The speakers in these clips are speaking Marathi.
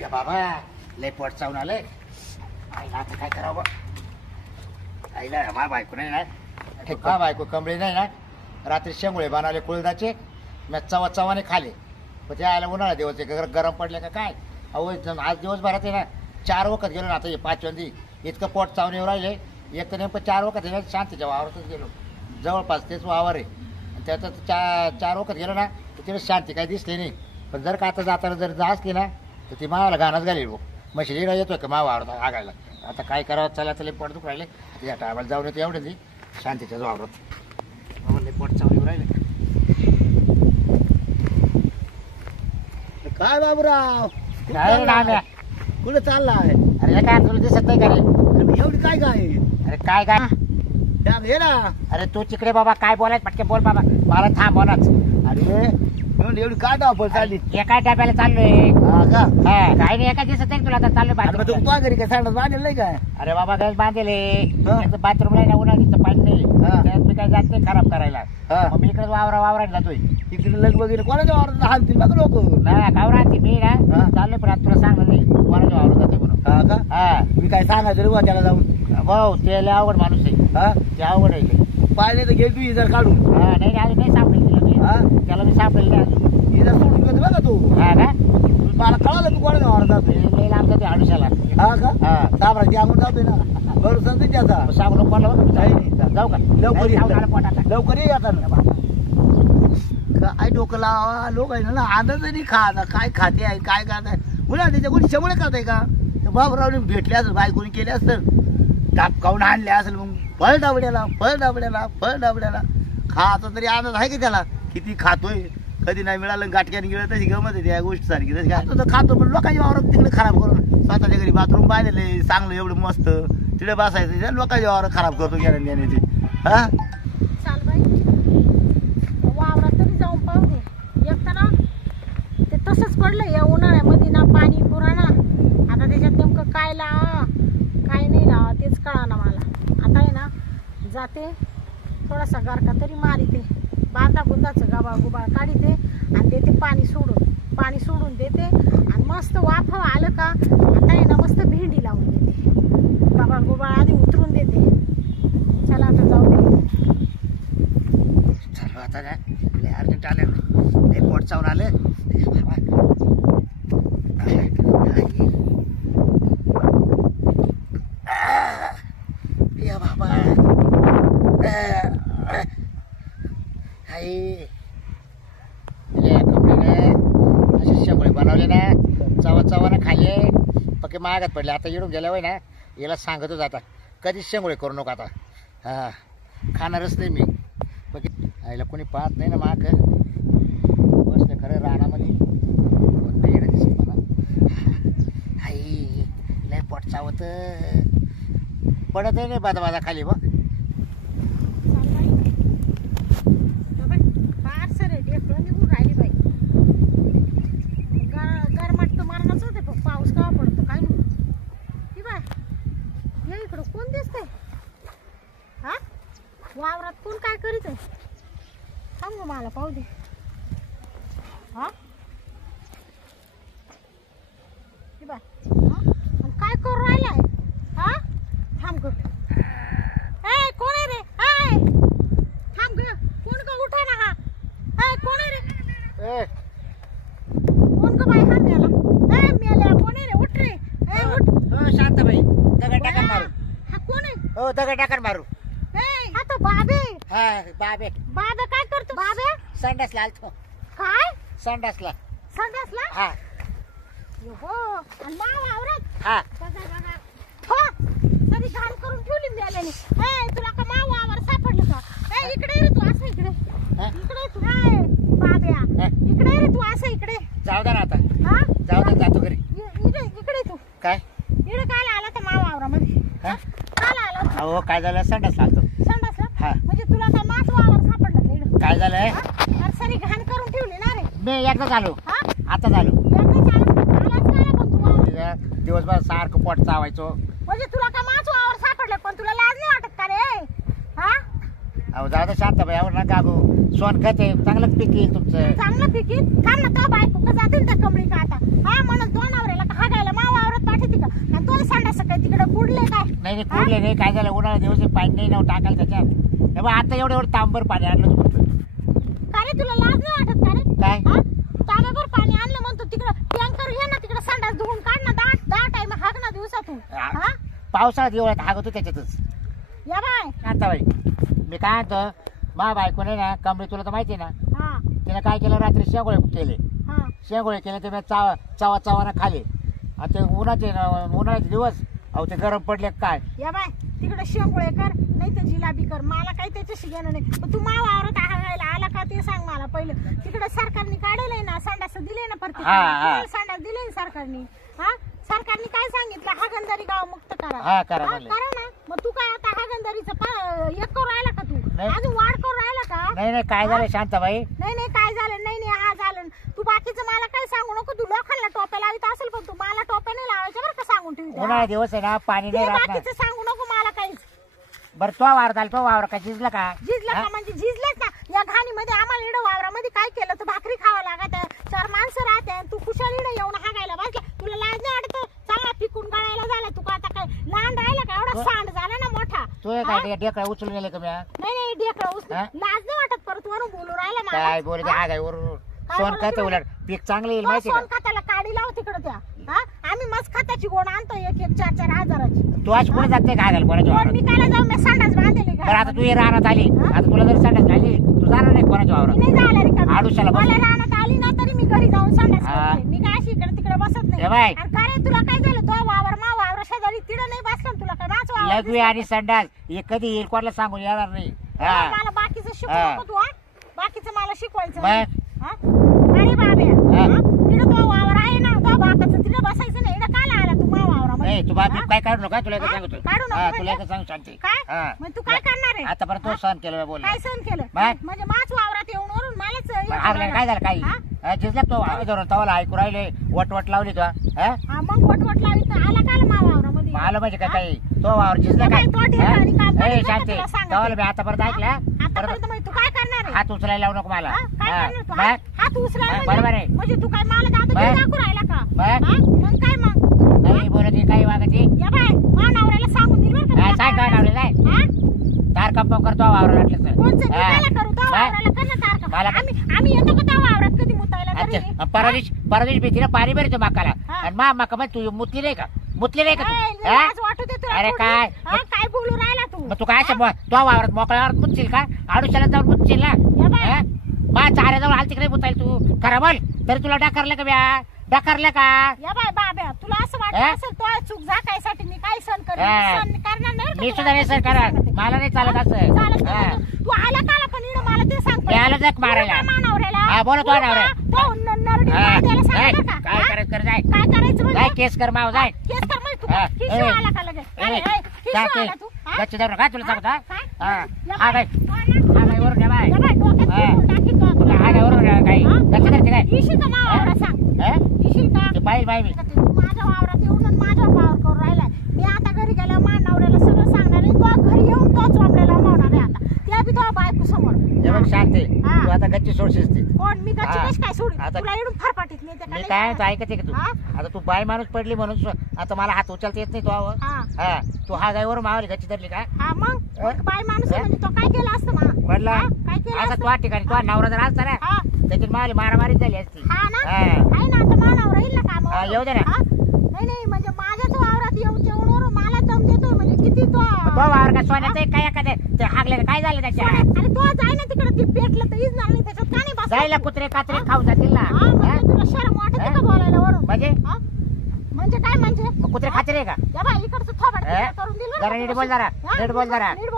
या बाबा लय पोट चावून आलंय. आईला आता काय करावं? आईला मा बायको नाही ना, ठेका बायको कमळे नाही ना. रात्री शेंगुळे बनवले कुळदाचे, मी चवाने खाले. पण ते आयला उन्हाळा दिवस गरम पडले का काय. अहो आज दिवसभरात आहे ना 4 वखत गेलो ना. आता हे 5व्यांदी इतकं पोट चावून येऊ राहिले. एक तर नेमकं 4 वखत आहे ना शांतीच्या वावरातच गेलो. जवळपास तेच वावर आहे. त्याच्यात 4 वखत गेलो ना तर तिला शांती काही दिसली नाही. पण जर का आता जाताना जर जा असली ना तर ती मावाला गाणंच घालेल भाऊ. म्हशी येतोय का मा वावरत आगायला. आता काय करावं, चला चला पोट दुख राहिले. त्या टायमाला जाऊन येतो एवढं ती शांतीच्याच वावरात. मला पोट चावून येऊ राहिले. काय बाबूराव काय नाम्या कुठे चाललाय? अरे काय तुला दिसत नाही का रे? अरे एवढी काय काय अरे काय काय हे ना. अरे तू तिकडे बाबा काय बोलायच पटके बोल बाबा. मला थांब बोलाच. अरे म्हणून एवढी काय धावपळ चालली? एका डब्याला चाललोय. हा का? हा काय नाही एका दिसत नाही तुला. आता चाललोय अरे मग तू बाथरूम. तुझ्या घरी काय सांडत बांधेल नाही काय? अरे बाबा गॅस बांधले हा. बाथरूमला ना उन्हाळीचं पाणी नाही. हा. त्यात मी काय जात नाही खराब करायला. हा. मग मी इकडे वावरायला जातोय. इकडे लग वगैरे कोणाच्या वावरात हालतील बघ लोक. ना गाव राहते मी ना हा. चाललोय पण आता तुला सांगलं नाही कोणाच्या वावरात जाते म्हणून. हा का? हा मी काय सांगायचं रे बुवा त्याला जाऊन? भाऊ ते लय अवघड माणूस आहे. हा ते अवघड आहे लय. पाहिले तर घे तू इजर काढून. हा नाही अजून नाही सापडेल तुला मी. हा त्याला मी सापडेल नाही अजून. इजर सोडून घेतो बघा तू. हा का मला कळालं तू कोणाच्या वावरात जातोय. लय लांब जाते आडुशाला. हा का? हा साबराची अंगून जातोय ना. भरोसा नाही त्याचा. सांगू नको मला बघ. नाही, नाही. जाऊ का लवकर नाही, ये. जाऊ झालं पोटात. लवकर ये आता. काय डोकं लावा लोक आहे ना आनंद नाही खा काय खाते आहे काय खात आहे. मुला त्याच्या कोणी शमळे खात आहे का? बाबरावने भेटले असेल बायकोनी केले असेल टापकावून आणले असेल. मग फळ डाबड्याला खाचा तरी आनंद आहे की त्याला. किती खातोय कधी नाही मिळालं गाठक्याने गिळत तशी गमत आहे त्या गोष्टी सारखी. तशी खातो तर खातो पण लोकांच्या वावरात तिकडे खराब करून स्वतःच्या घरी बाथरूम बांधलेले चांगलं एवढं मस्त तिकडे बसायचं लोकांच्या वावरात खराब करतो घेण्या ते. हा चाल बाई वावरात तरी जाऊन पाहू दे. एकतर ना ते तसंच पडलं या उन्हाळ्यामध्ये ना पाणी पुराणा. आता त्याच्यात नेमकं काय लावा काय नाही लावा तेच कळाना मला. आता आहे ना जाते थोडासा गारका तरी मारिते. बांधा बुंदाचं गुबाळ काढिते आणि देते पाणी सोडून देते. आणि मस्त वाफावं आलं का आता आहे ना मस्त भेंडी लावून देते. गुबाळ आधी उतरून देते. चला आता जाऊ दे. चलो आता काय लय अर्जंट आलं. लय पोट चावून आलं. या बाबा आई कपड्याने असे शेंगुळे बनवले ना चवानं खाल्ले पक्के महागात पडले. आता येऊन गेल्या वय ना याला सांगतच आता कधीच शेंगुळे करू नको आता. हा खाणारच नाही मी. बाकी आईला कोणी पाहत नाही ना माग बसले खरं रानामध्ये. कोण नाही येणं दिसत मला. आई लय पोट चावत पडत नाही बाजा खाली बघ. गरमाट तर मारणारच होते पण पाऊस का पडतो काय नाही. ती बाय या इकडं कोण दिसतंय? हा वावरात कोण काय करीत आहे? सांग मला पाहू दे. हा ती बाय आणि काय करू राहिलाय? हा थांब ग. ए कोण आहे रे? ए थांब ग. कोण का उठा ना हा. ए कोण आहे रे? कोण का बाई? हा मेला. ए मेल्या कोण आहे रे? उठ रे. ए उठ. शांताबाई दगड टाकन मारू. हा कोण आहे? हो दगड टाकन मारू. ए हा तो बाबे. हा बाबे बाबे काय करतो? बाबे संडासला आलतो. काय? संडासला. संडासला? हा हो आणि माव आवरत. हा बघा बघा हो तरी घाण करून ठेवली मेल्याने. ए तुला का माव आवर सापडलं का? ए इकडे रे तू असं इकडे. इकडे तू. ए बाब्या इकडे रे तू असं इकडे. जाऊ दे ना आता. हा जाऊ दे जातो घरी. इकडे तू काय इकडे काय आला तर माव आवरामध्ये? काय आला? अहो काय झालं संडासला आलतो. संडासला? हा. म्हणजे तुला काय मास वावर सापडलं का इकडं? काय झालंय अरे सरी घाण करून ठेवली ना रे. मी एकदा झालो. हा आता झालो. एकदा आलाच काय पण तू दिवसभर सारखं पोट चावायचो. म्हणजे तुला काय मास वावर सापडलं पण तुला लाज नाही वाटत का रे? हा अहो जाऊ दे शांताबाई यावर ना गागू सोनखत आहे चांगलं पीक येईल तुमचं. चांगलं पिकीत थांब ना तो बायको का जातील त्या कमळी का आता हा म्हणून तो नवऱ्याला का हागायला मा वावरात पाठवते का आणि तो सांडा सकाळी तिकडे पुडले काय नाही कुठले नाही काय झालं उन्हाळा दिवस आहे, पाणी नाही नाव टाकायला त्याच्यात तेव्हा आता एवढं एवढं तांबर पाणी आणलं होतं फक्त. का रे तुला लाज नाही वाटत का रे काय हा तांब्याभर पाणी आणलं म्हणतो तिकडं टँकर घे ना तिकडं संडास धुवून काढ ना 10 टाइम हाक ना दिवसातून हा पावसाळ्यात एवढ्यात हागतो त्याच्यातच. या बाय शांताबाई मी काय म्हणतो मा बायको नाही ना कमळी तुला तर माहिती आहे ना हा तिने काय केलं रात्री शेंगोळे केले हा शेंगोळे केले ते मी चवाना खाले आणि ते उन्हाळ्याचे दिवस अहो ते गरम पडले काय. या बाय तिकडे शेंगोळे कर नाही तर जिलाबी कर मला काही त्याच्याशी घेणं नाही पण तू मा वावरात हागायला आला का ते सांग मला पहिलं. तिकडे सरकारने काढलंय ना संडास दिले ना प्रत्येक संडास दिले ना सरकारने हा सरकारने काय सांगितलं हागंदारी गाव मुक्त करा करा करा ना मग तू काय आता हागंदारीचं एक करून राहिला का तू नाही. अजून वाढ करून राहिला का नाही काय झालं शांताबाई नाही काय झालं नाही हा झालं तू बाकीचं मला काय सांगू नको तू लोकांना टोप्या लावित असेल पण तू मला टोप्या नाही लावायच्या बरं का सांगून ठेवी उन्हाळा दिवस आहे ना पाणी नाही राहत बाकीचं सांगू नको मला काहीच. बरं तो वावर झाला तो वावर का झिजला का झिजलं का म्हणजे झिजलंच ना या घाणीमध्ये आम्हाला इडं वावरामध्ये काय केलं तर भाकरी खावं लागत 4 माणसं राहते तू कुशाल इडं येऊन हागायला बसला तुला लाज नाही वाटत चांगला पिकून गळायला झाला तू का आता काय लहान राहिला का एवढा सांड झाला ना मोठा तू काय डेकळा उचलून गेले का म्या नाही ढेकळा लाज नाही वाटत परत वरून बोलू राहिला मला काय बोलत हागाय वरून सोन खात उलट पीक चांगलं येईल माहिती सोन खात्याला काढी लाव तिकडे त्या हा आम्ही मस्त खात्याची गोण आणतो 1-4 हजाराची तू आज पुढे जाते का हागायला कोणाच्या पण वावरात मी कायला जाऊ मी संडास बांधलेली बरं आता तू ये राहण्यात आली आता तुला जर संडास झाली तू जाणार नाही कोणाच्या वावरात नाही झालं रिकामी. आडूशाला बस. मला रानात आली ना तरी मी घरी जाऊन संडास हा. करते. मी काय अशी इकडे तिकडे बसत नाही ए बाय. आणि का रे तुला काय झालं तो वावर मा वावर शेजारी तिकडे नाही बसला ना तुला काय माझ वावर लघवी आणि संडास हे कधी येईल कोणाला सांगून येणार नाही दिसलं? मला बाकीचं शिकवू हा. नको तू हा बाकीचं मला शिकवायचं मग? नाही. हा? अरे बाबे हा. तिकडे तो वावर आहे ना तो बाकाचं तिकडे बसायचं नाही इकडे काला आला तू मा वावरामध्ये नाही तू बाबी हा? काय काढू नका तुला एकच हा? सांगतो काढू नको हा म्हणजे? तुला एकच सांगू शांती काय हा. मग तू काय करणार आहे आतापर्यंत तो सहन केलं बोल काय सहन केलं मग? म्हणजे माझ वावरात येऊन वरून मलाच हे हागला काय झालं काही हा? जिजला तो वावर धरून तवाला ऐकू राहिले वट लावली तो हा हा मग वट लावित आला काल मा वावरामध्ये आलं म्हणजे काय काही तो वावर जिजला काय तो ढेकळाने काम हा? करीत ए, नाही का शांती तुला सांगते? तवाला मी आतापर्यंत ऐकलं आतापर्यंत म्हणजे तू काय करणार आहे हात उचलायला लावू नको मला हा? काय हा. करणार तू मग? हात उचलायला हा, बरोबर आहे. म्हणजे तू काय मला दादा मग? दाखवू राहिला का मग? हा? मग काय मग काही बोलत नाही, काही वागत नाही. या बाय मा नवऱ्याला सांगून दिल बरं का हा, तुला सांग काय काय नावले जाय हा? तार कंपाऊंड करतो वावर वाटलं कोणचं तर. मी हा. त्याला करू तो मग? वावराला कर ना तारका मला- आम्ही येतो का त्या वावरात कधी मुतायला तरी अच्छा परदेश भीतीला पाणी भरतो मकाला हा. आणि मका मग तू मुतली नाही का ए, तू लाज वाटू दे तुला अरे थोडी. काय? हा, काय बोलू राहिला तू मग तू काय तो वावरात मोकळ्यावर मुतशील का आडुशाला जाऊन मुतशील या बाय. ना मा चाऱ्याजवळ आल तिकडे मुताईल तू खरं बोल तरी तुला डाकारलं का ब्या डाकारलं का या बाय बाब्या तुला असं वाटत हा? असेल तो चूक झाकायसाठी मी काय सण करेन हा. सण करणार नाही बरं मी का सुद्धा नाही सर करा मला नाही चालत चालत असं नाही. हा. तू आला काला पण इकडं मला ते सांग मी आलो जग मारायला. हा, बोला तो नवऱ्याला. नरडी हा. मारायला जाय, सांगितलं का? काय हा? करायचं कर जाय काय करायचं म्हणजे? जाय केस कर माव जाय केस कर म्हणजे तू हा. किशू ए. आला का लगेच? अरे, ए, किशू आला तू? हा? गच्ची धरून काय तुला सांगतो हा? काय? हा या हा बाय. काय हा ना? हा काय वरून या बाय या बाय, डोक्यात हा. फिरवून टाकीन तो तुला आता. हा काय वरून या काही हा? गच्ची धरते काय येशील का माझ्या वावरात सांग हा? येशील का ते पाहिजे बाई मी तू माझ्या वावरात येऊन आणि माझ्या वावर करून राहिलाय मी आता घरी गेल्या मा नवऱ्याला सगळं सांगणार आहे तो घरी येऊन तो चोंबड्याला मावणार आहे आता त्या बी तो बायको समोर हे बघ शांती हा. तू आता गच्ची सोडशीस ती कोण मी गच्ची हा. कशी काय सोडी आता- तुला इडून फरफाटीत नाही मी काय म्हणतो ऐकते का तू हा? आता तू बाई माणूस पडली म्हणून आता मला हात उचलता येत नाही तू आव हा हा तू हा गायवर मावली गच्ची धरली का हा मग मग बाय माणूस आहे म्हणजे तो काय केलं असतं मा पडला हा? काय केलं आता असतं? तुझ्या ठिकाणी तुझा नवरा जर असता ना हा त्याची मावली मारामारी झाली असती हा ना हा. आहे ना आता मानावर राहील ना काम हा, येऊ दे ना. नाही नाही म्हणजे माझ्याच वावरात येऊन जेवणावर मला दम देतोय म्हणजे किती तो तो वावर का सोन्याचं काय एखादं ते हागले काय झालं त्याच्या आणि तो जाय ना तिकडे ते पेटलं तर इजणार नाही त्याच्यात का नाही बस जायला कुत्रे कात्रे खाऊ जातील ना हा हा? म्हणजे तुला शरम वाटत हा? का बोलायला वरून म्हणजे हा? म्हणजे काय म्हणजे मग कुत्रे खात्रे का या बाई इकडचं थोबाड हा? तिकडं करून दिलं जरा नीट बोल जरा नीट बोल जरा हा. नीट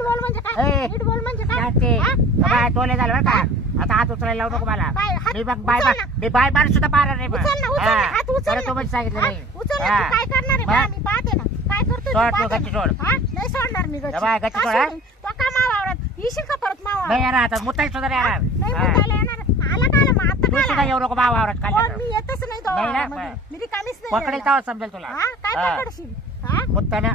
बोल म्हणजे ए, काय नीट बोल म्हणजे काय शांती हा? बाय टोले झालं बरं का आता हात उचलायला लावू नको मला काय? हात मी बघ बाय उचल ना. मी बाय माणूस सुद्धा पाहणार नाही बघ. उचल ना उचल हा. ना हात उचल बरं ना. तू म्हणजे सांगितलं हा? नाही उचल ना हा. तू काय करणार आहे मग? बा, मी पाहते ना काय करतोय सोड तू तू, पाहते गच्ची ना. सोड. हा? नाही सोडणार मी या बाय, गच्ची सोड, हा? तो का मावावरात येशील का परत नाही मावावर येणार आता मुताई सुद्धा नाही येणार नाही हा. मुतायला येणार आला का आला मग आता तू का सुद्धा आला? येऊ नको बा वावरात कोण खाली मी येतच नाही तो नाही ना, वावरामध्ये. मी रिकामीच नाही पकडेल यायला. तेव्हा समजेल तुला हा काय हा. पकडशील हा मुत्ताना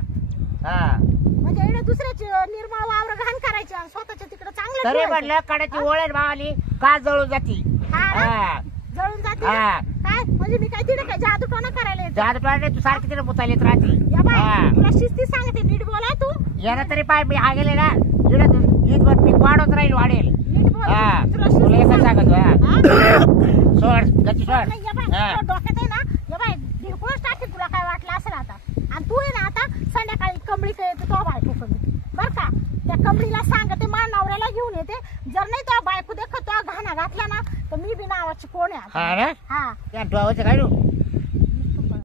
हा म्हणजे म्हणजे इकडे दुसऱ्याची निर्मळ वावर घाण करायची आणि स्वतःच्या तिकडे चांगलं तरी ठेवायचं. म्हणलं कडाची ओळख भावाली का जळून जाती हा ना? हा. जळून जाते हा. काय म्हणजे मी काय तिथे काय जादूटोना करायला येते जात तू सारखी तिथे मुतालीत राहते या बाय हा. तुला शिस्ती सांगते नीट बोला तू यानं तरी पाय मी हा गेले ना ईदवर पीक वाढवत राहील वाढेल नीट बोल हा. तुला तुला शिस्ती एकच सांगते. सांगतो हा. हा? सोड गच्ची सोड नाही, या बाय, हा. तुला डोक्यात आहे ना या बाय ढिरकूनच टाकेल तुला काय वाटलं असेल आता आणि तू आहे ना आता संध्याकाळी कंबळी काय येते तो बायको कमी बर का त्या कंबळीला सांगते मा नवऱ्याला घेऊन येते जर नाही तो बायको देखत तो घाणा घातला ना तर मी बी नावाची कोण आहे आता. हा ना हा त्या डोहाचं काय